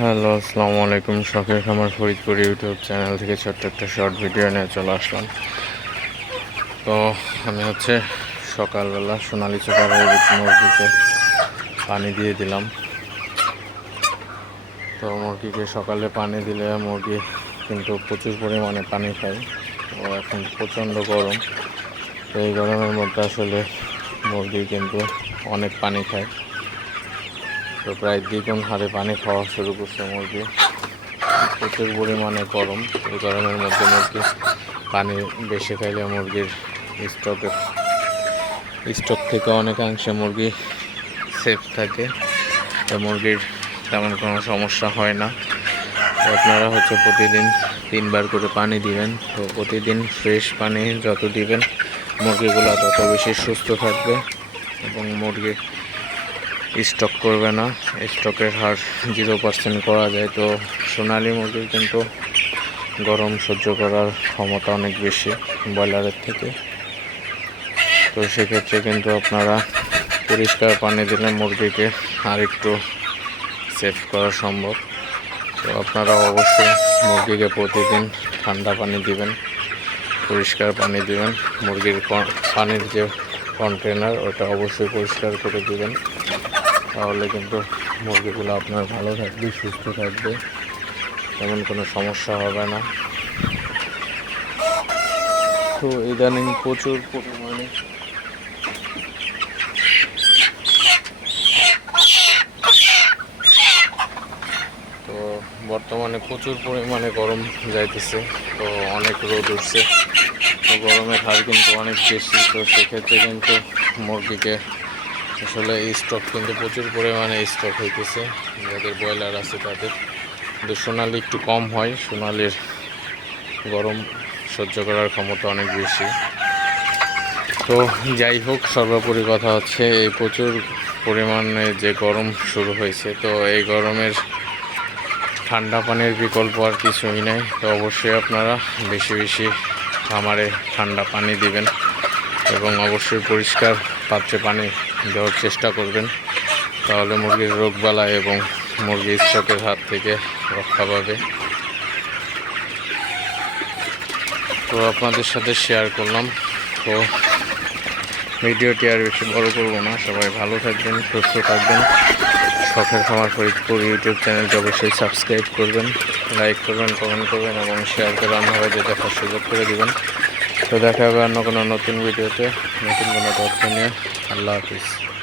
Hello, আসসালামু আলাইকুম। শখের খামার ফরিদপুর ইউটিউব চ্যানেল থেকে ছোট্ট একটা শর্ট ভিডিও নিয়ে চলে আসলাম। তো আমি হচ্ছে সকালবেলা সোনালি চোপার মুরগিকে পানি দিয়ে দিলাম। তো মুরগিকে সকালে পানি দিলে মুরগি কিন্তু প্রচুর পরিমাণে পানি খায়। ও এখন প্রচণ্ড গরম। তো এই গরমের মধ্যে আসলে মুরগি কিন্তু অনেক পানি খায়। তো প্রায় দ্বিগুণ হারে পানি খাওয়া শুরু করছে মুরগি। প্রচুর পরিমাণে গরম, এই গরমের মধ্যে মুরগি পানি বেশি খাইলে মুরগির স্টকের, স্টক থেকে অনেকাংশে মুরগি সেফ থাকে। তো মুরগির তেমন কোনো সমস্যা হয় না। আপনারা হচ্ছে প্রতিদিন তিনবার করে পানি দিবেন। তো প্রতিদিন ফ্রেশ পানি যত দিবেন, মুরগিগুলো তত বেশি সুস্থ থাকবে এবং মুরগির স্টক করবে না। স্টকের হার জিরো পার্সেন্ট করা যায়। তো সোনালি মুরগির কিন্তু গরম সহ্য করার ক্ষমতা অনেক বেশি ব্রয়লারের থেকে। তো সেক্ষেত্রে কিন্তু আপনারা পরিষ্কার পানি দিলে মুরগিকে আর একটু সেভ করা সম্ভব। তো আপনারা অবশ্যই মুরগিকে প্রতিদিন ঠান্ডা পানি দিবেন, পরিষ্কার পানি দিবেন। মুরগির পানির যে কন্টেনার ওটা অবশ্যই পরিষ্কার করে দিবেন। তাহলে কিন্তু মুরগিগুলো আপনার ভালো থাকবে, সুস্থ থাকবে, তেমন কোনো সমস্যা হবে না। তো ইদানিং প্রচুর পরিমাণে তো বর্তমানে প্রচুর পরিমাণে গরম যাইতেছে, তো অনেক রোদ উঠছে। তো গরমের হার কিন্তু অনেক বেশি, তো সেক্ষেত্রে কিন্তু মুরগিকে আসলে স্টক কিন্তু প্রচুর পরিমাণে স্টক হইতেছে। যাদের ব্রয়লার আছে তাদের। কিন্তু সোনালি একটু কম হয়, সোনালির গরম সহ্য করার ক্ষমতা অনেক বেশি। তো যাই হোক, সর্বোপরি কথা হচ্ছে, এই প্রচুর পরিমাণে যে গরম শুরু হয়েছে, তো এই গরমের ঠান্ডা পানির বিকল্প আর কিছুই নাই। তো অবশ্যই আপনারা বেশি বেশি খামারে ঠান্ডা পানি দিবেন এবং অবশ্যই পরিষ্কার পাত্রে পানি দেওয়ার চেষ্টা করবেন। তাহলে মুরগির রোগবালাই এবং মুরগির স্টকের হাত থেকে রক্ষা পাবে। তো আপনাদের সাথে শেয়ার করলাম। তো ভিডিওটি আর বেশি বড় করব না। সবাই ভালো থাকবেন, সুস্থ থাকবেন। শখের খামার ফরিদপুর ইউটিউব চ্যানেলটি অবশ্যই সাবস্ক্রাইব করবেন লাইক করবেন কমেন্ট করবেন এবং শেয়ার করে অন্যভাবে দেখার সুযোগ করে দিবেন। তো দেখা হবে অন্য কোনো নতুন ভিডিওতে। নতুন কোনো তথ্য নিয়ে। আল্লাহ হাফিজ।